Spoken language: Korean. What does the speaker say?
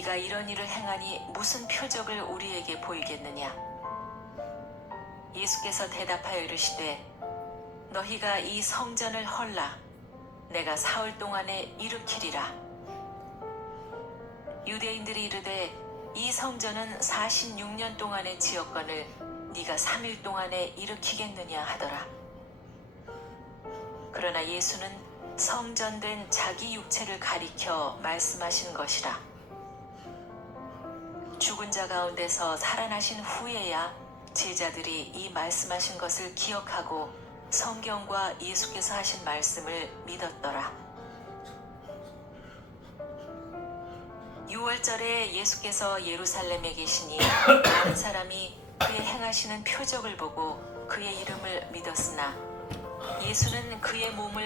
네가 이런 일을 행하니 무슨 표적을 우리에게 보이겠느냐? 예수께서 대답하여 이르시되 너희가 이 성전을 헐라. 내가 사흘 동안에 일으키리라. 유대인들이 이르되 이 성전은 46년 동안의 지역건을 네가 3일 동안에 일으키겠느냐 하더라. 그러나 예수는 성전된 자기 육체를 가리켜 말씀하신 것이라 죽은 자 가운데서 살아나신 후에야 제자들이 이 말씀하신 것을 기억하고 성경과 예수께서 하신 말씀을 믿었더라. 6월절에 예수께서 예루살렘에 계시니 많은 사람이 그의 행하시는 표적을 보고 그의 이름을 믿었으나 예수는 그의 몸을